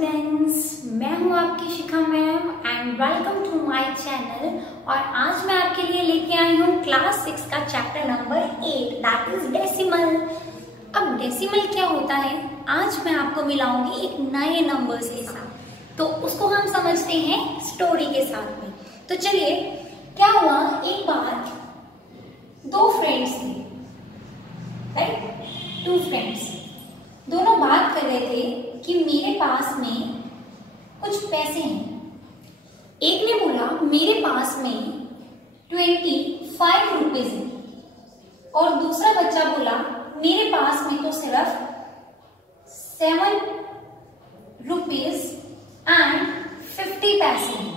Students, मैं हूं आपकी Shikha ma'am and welcome to my channel. और आज मैं आपके लिए लेके आई हूं क्लास 6 का chapter number 8 that is decimal. अब डेसिमल क्या होता है आज मैं आपको मिलाऊंगी एक नए नंबर्स के साथ, तो उसको हम समझते हैं स्टोरी के साथ में। तो चलिए, क्या हुआ, एक बार दो फ्रेंड्स थे, राइट, टू फ्रेंड्स, दोनों बात कर रहे थे कि मेरे पास में कुछ पैसे हैं। एक ने बोला मेरे पास में 25 रुपीज है और दूसरा बच्चा बोला मेरे पास में तो सिर्फ 7 रुपीज एंड 50 पैसे हैं।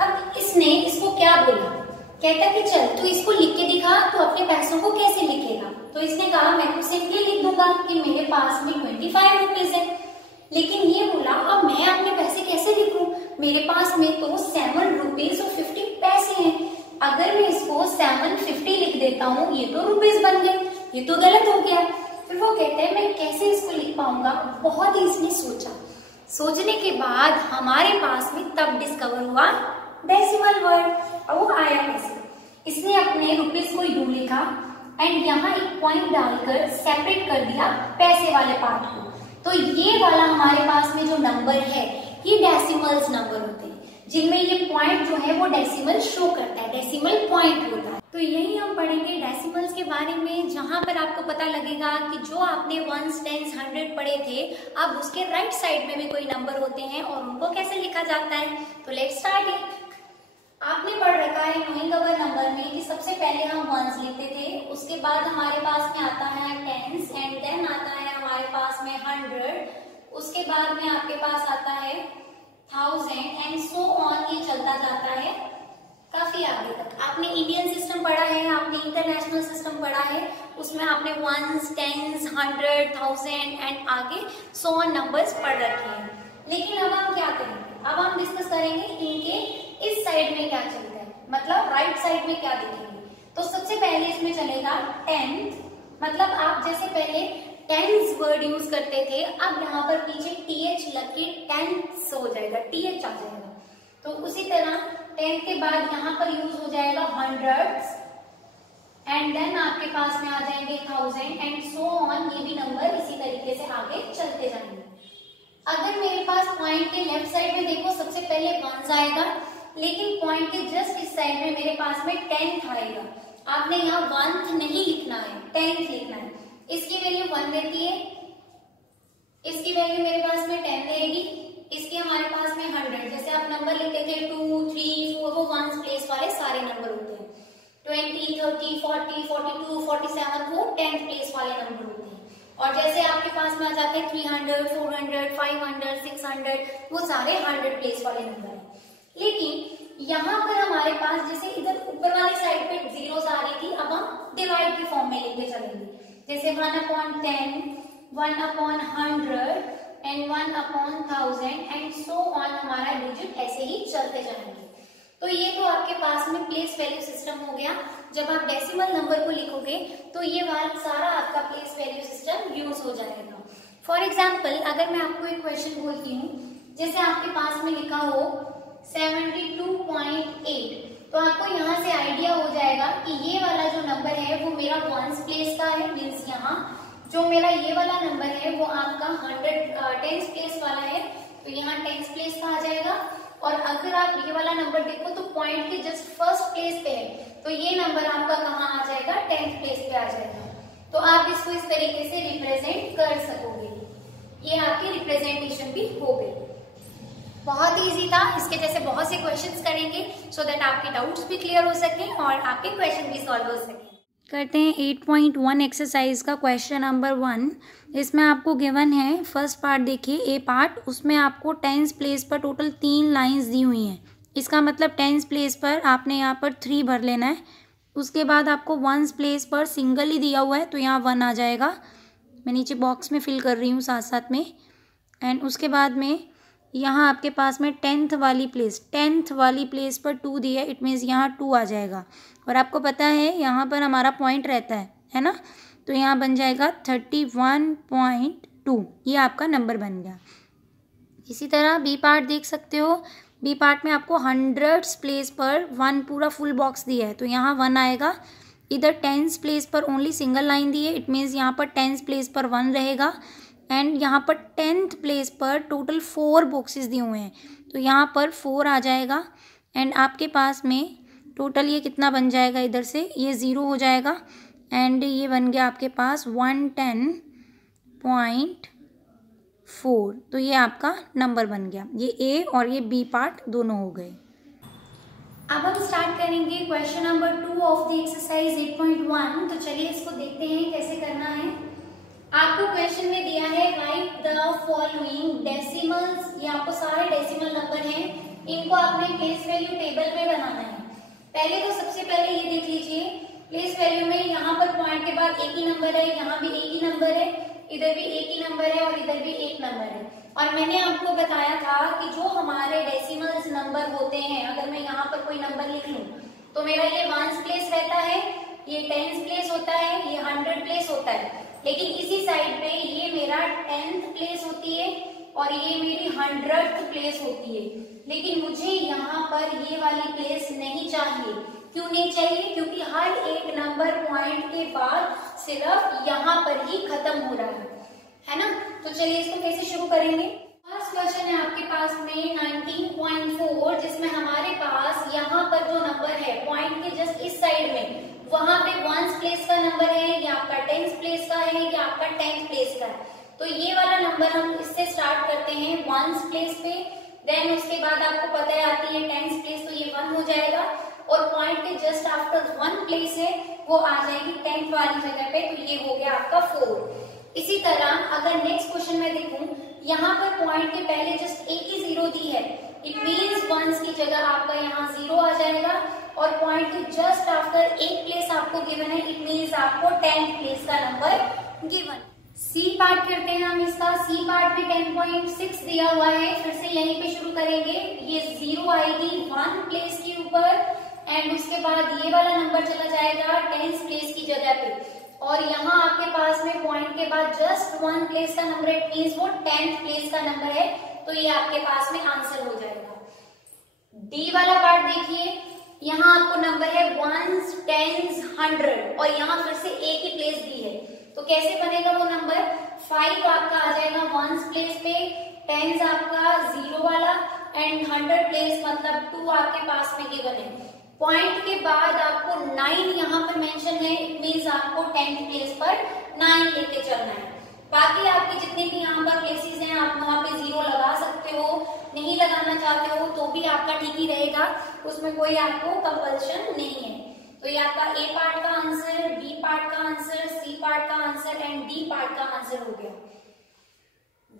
अब इसने इसको क्या बोला, कहता कि चल तू इसको लिख के दिखा, तो अपने पैसों को कैसे लिखेगा। तो इसने कहा मैं तो सिंपली लिख दूंगा कि मेरे पास में 25 रुपीज है। लेकिन ये बोला अब मैं अपने पैसे कैसे लिखूं, मेरे पास में तो 7 रुपीज और 50 पैसे हैं। अगर मैं इसको 750 लिख देता हूँ, ये तो रुपीज बन गए, ये तो गलत हो गया। फिर वो कहते हैं मैं कैसे इसको लिख पाऊंगा। बहुत ही इसने सोचा, सोचने के बाद हमारे पास में तब डिस्कवर हुआ डेसिमल वर्ड। और वो आया कैसे, इसने अपने रुपीज को यूं लिखा एंड यहाँ एक पॉइंट डालकर सेपरेट कर दिया पैसे वाले पार्ट को। तो ये वाला हमारे पास में जो नंबर है ये डेसिमल्स नंबर होते हैं, जिनमें ये पॉइंट जो है वो डेसिमल शो करता है, डेसिमल पॉइंट होता है। तो यही हम पढ़ेंगे डेसिमल्स के बारे में, जहां पर आपको पता लगेगा कि जो आपने 1s, 10s, 100 पढ़े थे, अब उसके राइट साइड में भी कोई नंबर होते हैं और उनको कैसे लिखा जाता है। तो लेट्स स्टार्ट इट। आपने पढ़ रखा है नोइंग अवर नंबर में कि सबसे पहले हम 1s लिखते थे, उसके बाद हमारे पास में आता है 10s एंड देन आता है हमारे पास में 100, उसके बाद में आपके पास आता है 1000 एंड सो ऑन, ये चलता जाता है काफी आगे तक। आपने इंडियन सिस्टम पढ़ा है, आपने इंटरनेशनल सिस्टम पढ़ा है, उसमें आपने 1s, 10s, 100, 1000 एंड आगे सो ऑन नंबर्स पढ़ रखे हैं। लेकिन अब हम क्या करेंगे, अब हम डिस्कस करेंगे इनके इस साइड में क्या चलता है, मतलब राइट साइड में क्या दिखेंगे। तो सबसे पहले इसमें चलेगा 10th, मतलब आप जैसे पहले टेंस वर्ड यूज करते थे, अब यहाँ पर पीछे th लग के टेंस हो जाएगा, th आ जाएगा। तो उसी तरह 10 के बाद यहाँ पर यूज हो जाएगा हंड्रेड्स एंड देन आपके पास में आ जाएंगे 1000 एंड सो ऑन, ये भी नंबर इसी तरीके से आगे चलते जाएंगे। अगर मेरे पास पॉइंट के लेफ्ट साइड में देखो, सबसे पहले 1s आएगा, लेकिन पॉइंट के जस्ट इस साइड में मेरे पास में 10th आएगा। आपने यहाँ 1th नहीं लिखना है, 10th लिखना है। इसकी वैल्यू 1 रहती है, इसकी वैल्यू मेरे पास में 10 रहेगी, इसके हमारे पास में 100। जैसे आप नंबर लिखते थे 2, 3, 4, वो 1s प्लेस वाले सारे नंबर होते हैं। 20, 30, 40, 42, 47 वो 10th प्लेस वाले नंबर होते हैं। और जैसे आपके पास में आ जाते हैं 300, 400, 500, 600, वो सारे 100 प्लेस वाले नंबर हैं। लेकिन यहाँ पर हमारे पास जैसे इधर ऊपर वाली साइड पे जीरोस आ रही थी, अब हम डिवाइड के फॉर्म में लेके चलेंगे। जैसे 1/10, 1/100 एंड 1/1000 एंड सो ऑन, हमारा डिजिट ऐसे ही चलते जाएंगे। तो ये तो आपके पास में प्लेस वैल्यू सिस्टम हो गया। जब आप डेसिमल नंबर को लिखोगे तो ये वाला सारा आपका प्लेस वैल्यू सिस्टम यूज हो जाएगा। फॉर एग्जाम्पल, अगर मैं आपको एक क्वेश्चन बोलती हूँ, जैसे आपके पास में लिखा हो 72.8, तो आपको यहाँ से आइडिया हो जाएगा कि ये वाला जो नंबर है वो मेरा 1s प्लेस का है, मीन्स यहाँ जो मेरा ये वाला नंबर है वो आपका 10th प्लेस वाला है, तो यहाँ 10th प्लेस का आ जाएगा। और अगर आप ये वाला नंबर देखो तो पॉइंट के जस्ट फर्स्ट प्लेस पे है, तो ये नंबर आपका कहाँ आ जाएगा, 10th प्लेस पे आ जाएगा। तो आप इसको इस तरीके से रिप्रेजेंट कर सकोगे। ये आपकी रिप्रेजेंटेशन भी हो गई। बहुत इजी था, इसके जैसे बहुत से क्वेश्चंस करेंगे सो दैट आपके डाउट्स भी क्लियर हो सके और आपके क्वेश्चन भी सॉल्व हो सके। करते हैं 8.1 एक्सरसाइज का क्वेश्चन नंबर 1। इसमें आपको गिवन है, फर्स्ट पार्ट देखिए, ए पार्ट, उसमें आपको 10th प्लेस पर टोटल 3 लाइंस दी हुई हैं। इसका मतलब 10th प्लेस पर आपने यहाँ पर 3 भर लेना है। उसके बाद आपको 1s प्लेस पर सिंगल ही दिया हुआ है, तो यहाँ 1 आ जाएगा। मैं नीचे बॉक्स में फिल कर रही हूँ साथ साथ में। एंड उसके बाद में यहाँ आपके पास में 10th वाली प्लेस पर 2 दिया है, इट मीन्स यहाँ 2 आ जाएगा। और आपको पता है यहाँ पर हमारा पॉइंट रहता है ना, तो यहाँ बन जाएगा 31.2 2, ये आपका नंबर बन गया। इसी तरह बी पार्ट देख सकते हो, बी पार्ट में आपको हंड्रेड्स प्लेस पर 1 पूरा फुल बॉक्स दिया है, तो यहाँ 1 आएगा। इधर टेंस प्लेस पर ओनली सिंगल लाइन दी है, इट मीन्स यहाँ पर टेंस प्लेस पर 1 रहेगा। एंड यहाँ पर 10th प्लेस पर टोटल 4 बॉक्सेस दिए हुए हैं, तो यहाँ पर 4 आ जाएगा। एंड आपके पास में टोटल ये कितना बन जाएगा, इधर से ये 0 हो जाएगा। एंड ये बन गया आपके पास 110.4, तो ये आपका नंबर बन गया। ये ए और ये बी पार्ट दोनों हो गए। अब हम स्टार्ट करेंगे question number 2 of the exercise 8.1। तो चलिए इसको देखते हैं कैसे करना है। आपको क्वेश्चन में दिया है राइट द फॉलोइंग डेसिमल्स, ये आपको सारे डेसिमल नंबर हैं, इनको आपने प्लेस वैल्यू टेबल में बनाना है। पहले तो सबसे पहले ये देख लीजिए, प्लेस वैल्यू में यहाँ पर पॉइंट के बाद एक ही नंबर है, यहाँ भी एक ही नंबर है, इधर भी एक ही नंबर है और इधर भी एक नंबर है। और मैंने आपको बताया था कि जो हमारे डेसिमल्स नंबर होते हैं, अगर मैं यहाँ पर कोई नंबर लिख लूं तो मेरा ये 1s प्लेस रहता है, ये 10s प्लेस होता है, ये 100 प्लेस होता है। लेकिन इसी साइड पे ये मेरा 10th प्लेस होती है और ये मेरी 100th प्लेस होती है। लेकिन मुझे यहाँ पर ये वाली प्लेस नहीं चाहिए। क्यों नहीं चाहिए? क्योंकि हर एक नंबर पॉइंट के बाद सिर्फ यहाँ पर ही खत्म हो रहा है ना। तो चलिए इसको कैसे शुरू करेंगे। फर्स्ट क्वेश्चन है आपके पास में 19.4, जिसमें हमारे पास यहाँ पर जो नंबर है पॉइंट के जस्ट इस साइड में, वहां पे 1s प्लेस का नंबर है या आपका 10th प्लेस का है या आपका 10th प्लेस का है। तो ये वाला नंबर हम इससे स्टार्ट करते हैं 1s प्लेस पे, देन उसके बाद आपको पता है आती है 10th प्लेस, तो ये 1 हो जाएगा और पॉइंट के जस्ट आफ्टर 1 प्लेस है वो आ जाएगी 10th वाली जगह पे, तो ये हो गया आपका 4। इसी तरह अगर नेक्स्ट क्वेश्चन में देखूं, यहाँ पर पॉइंट के पहले जस्ट एक ही 0 दी है, इट मीन्स 1s की जगह आपका यहाँ 0 आ जाएगा और पॉइंट के जस्ट आफ्टर एक प्लेस आपको गिवन है, इट मीन्स आपको 10th प्लेस का नंबर गिवन। सी पार्ट करते हैं हम इसका। सी पार्ट में 10.6 दिया हुआ है, फिर से यहीं पे शुरू करेंगे। ये 0 आएगी 1 प्लेस के ऊपर एंड उसके बाद ये वाला नंबर चला जाएगा 10th प्लेस की जगह पे और यहाँ आपके पास में पॉइंट के बाद जस्ट 1 प्लेस का नंबर, इट मीन्स वो 10th प्लेस का नंबर है, तो ये आपके पास में आंसर हो जाएगा। डी वाला पार्ट देखिए, यहाँ आपको नंबर है 1s 10s 100 और यहाँ फिर से एक ही प्लेस दी है, तो कैसे बनेगा वो नंबर। 5 आपका आ जाएगा 1s प्लेस पे, 10s आपका 0 वाला एंड 100 प्लेस मतलब 2 आपके पास में गिवन है। पॉइंट के बाद आपको 9 यहाँ पर मेंशन है, इट मीन्स आपको 10th प्लेस पर 9 लेके चलना है। बाकी आपके जितने भी यहाँ पर प्लेसेस हैं आप वहाँ पे 0 लगा सकते हो, नहीं लगाना चाहते हो तो भी आपका ठीक ही रहेगा, उसमें कोई आपको कंपल्शन नहीं है। तो ये आपका ए पार्ट का आंसर, बी पार्ट का आंसर, सी पार्ट का आंसर एंड डी पार्ट का आंसर हो गया।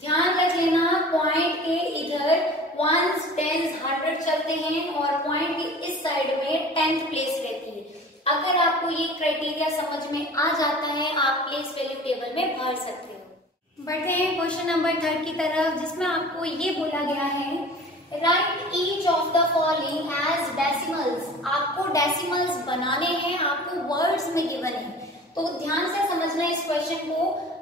ध्यान रख लेना पॉइंट के इधर 1s 10s 100 चलते हैं और पॉइंट के इस साइड में 10th प्लेस रहती है। अगर आपको ये क्राइटेरिया समझ में आ जाता है आप प्लेस वैल्यू टेबल में भर सकते हो। बढ़ते हैं क्वेश्चन नंबर 3 की तरफ, जिसमें आपको ये बोला गया है write each of the following as decimals. आपको डेसिमल्स बनाने हैं, आपको वर्ड्स में गिवन है, तो ध्यान से समझना इस क्वेश्चन को।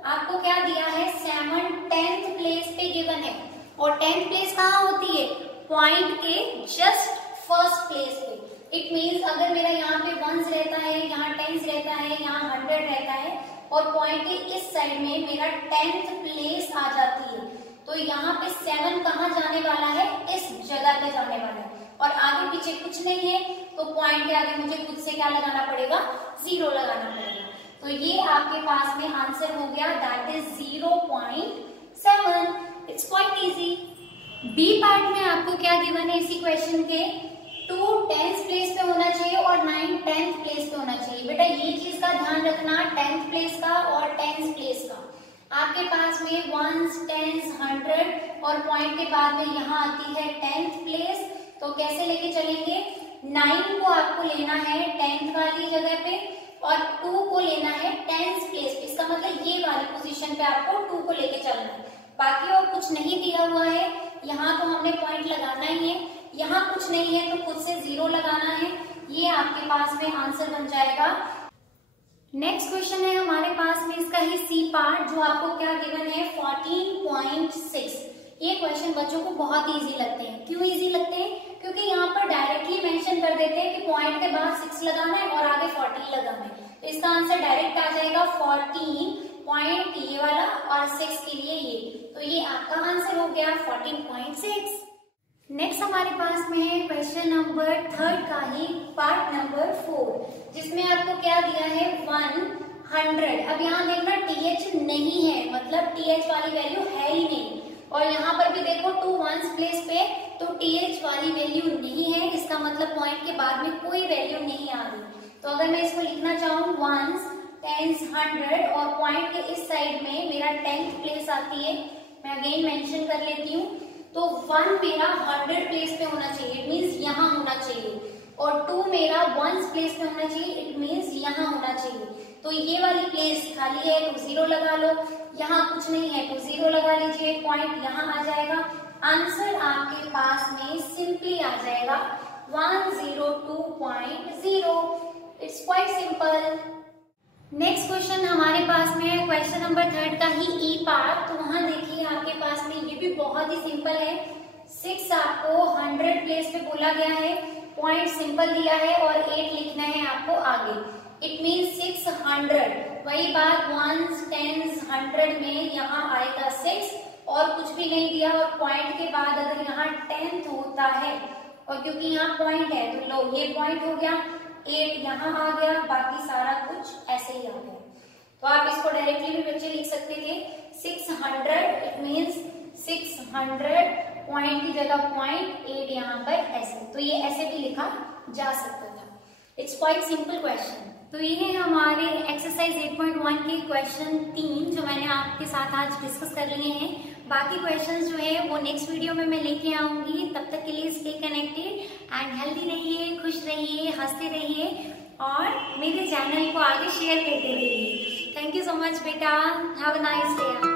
आपको क्या दिया है 7 10th प्लेस पे गिवन है और 10th प्लेस कहाँ होती है, पॉइंट के जस्ट फर्स्ट प्लेस पे। इट मीन्स अगर मेरा यहाँ पे 1s रहता है, यहाँ 10s रहता है, यहाँ 100 रहता है और पॉइंट के इस साइड में मेरा 10th प्लेस आ जाती है, तो यहाँ पे 7 कहाँ जाने वाला है, इस जगह पे जाने वाला है और आगे पीछे कुछ नहीं है, तो पॉइंट के आगे मुझे खुद से क्या लगाना पड़ेगा, 0 लगाना पड़ेगा। तो ये आपके पास में आंसर हो गया, that is 0.7। It's quite easy. B part में आपको क्या गिवन है इसी क्वेश्चन के, 2 10th प्लेस पे होना चाहिए और 9 10th प्लेस पे होना चाहिए। बेटा ये चीज का ध्यान रखना, 10th प्लेस का और 10th प्लेस का। आपके पास में 1s 10s 100 और पॉइंट के बाद में यहाँ आती है 10th प्लेस, तो कैसे लेके चलेंगे, 9 को आपको लेना है 10th वाली जगह पे और 2 को लेना है 10th प्लेस पे। इसका मतलब ये वाली पोजीशन पे आपको 2 को लेके चलना है। बाकी और कुछ नहीं दिया हुआ है, यहाँ तो हमने पॉइंट लगाना ही है, यहाँ कुछ नहीं है तो खुद से 0 लगाना है। ये आपके पास में आंसर बन जाएगा। नेक्स्ट क्वेश्चन है हमारा हमारे पास में इसका ही सी पार्ट जो आपको क्या गिवन है 14.6। ये क्वेश्चन बच्चों को बहुत इजी लगते हैं। क्यों इजी लगते हैं? क्योंकि यहाँ पर डायरेक्टली मेंशन कर देते हैं कि पॉइंट के बाद 6 लगाना है और आगे 14 लगाना है। तो इसका आंसर डायरेक्ट आ जाएगा 14 पॉइंट ये वाला और 6 के लिए ये। तो ये आपका आंसर हो गया 14.6। नेक्स्ट हमारे पास में है क्वेश्चन नंबर 3 का ही पार्ट नंबर 4, जिसमें आपको क्या दिया है 100। अब यहाँ देखना टीएच नहीं है, मतलब टीएच वाली वैल्यू है ही नहीं। और यहाँ पर भी देखो 2 वंस प्लेस पे, तो टीएच वाली वैल्यू नहीं है, इसका मतलब पॉइंट के बाद में कोई वैल्यू नहीं आ रही। तो अगर मैं इसको लिखना चाहूँ वंस, टेंस, 100 और पॉइंट के इस साइड में मेरा 10th प्लेस आती है, मैं अगेन मेंशन कर लेती हूँ। तो 1 मेरा 100 प्लेस पे होना चाहिए, इट मीन्स यहाँ होना चाहिए। और 2 मेरा 1 प्लेस पे होना चाहिए, इट मीन्स यहाँ होना चाहिए। तो ये वाली प्लेस खाली है तो 0 लगा लो, यहाँ कुछ नहीं है तो 0 लगा लीजिए, पॉइंट यहाँ आ जाएगा। आंसर आपके पास में सिंपली आ जाएगा 102.0। It's quite simple. Next question हमारे पास में है क्वेश्चन नंबर 3 का ही ई पार्ट। तो वहां देखिए आपके पास में ये भी बहुत ही सिंपल है। 6 आपको 100 प्लेस पे बोला गया है, पॉइंट सिंपल दिया है और 8 लिखना है आपको आगे। It means 600। वही बात 1s, 10s, 100 में यहाँ आएगा 6 और कुछ भी नहीं दिया। और पॉइंट के बाद अगर यहाँ 10th होता है और क्योंकि यहाँ पॉइंट है तो लो ये पॉइंट हो गया, 8 यहाँ आ गया, बाकी सारा कुछ ऐसे ही आ गया। तो आप इसको डायरेक्टली भी बच्चे लिख सकते थे 600, इट मीन्स 600 पॉइंट की जगह पॉइंट, 8 यहाँ पर ऐसे। तो ये ऐसे भी लिखा जा सकता था। It's quite simple question. तो ये है हमारे एक्सरसाइज 8.1 के क्वेश्चन 3 जो मैंने आपके साथ आज डिस्कस कर लिए हैं। बाकी क्वेश्चंस जो है वो नेक्स्ट वीडियो में मैं लेके आऊंगी। तब तक के लिए स्टे कनेक्टेड एंड हेल्दी रहिए, खुश रहिए, हंसते रहिए और मेरे चैनल को आगे शेयर करते रहिए। थैंक यू सो मच बेटा, हैव अ नाइस डे।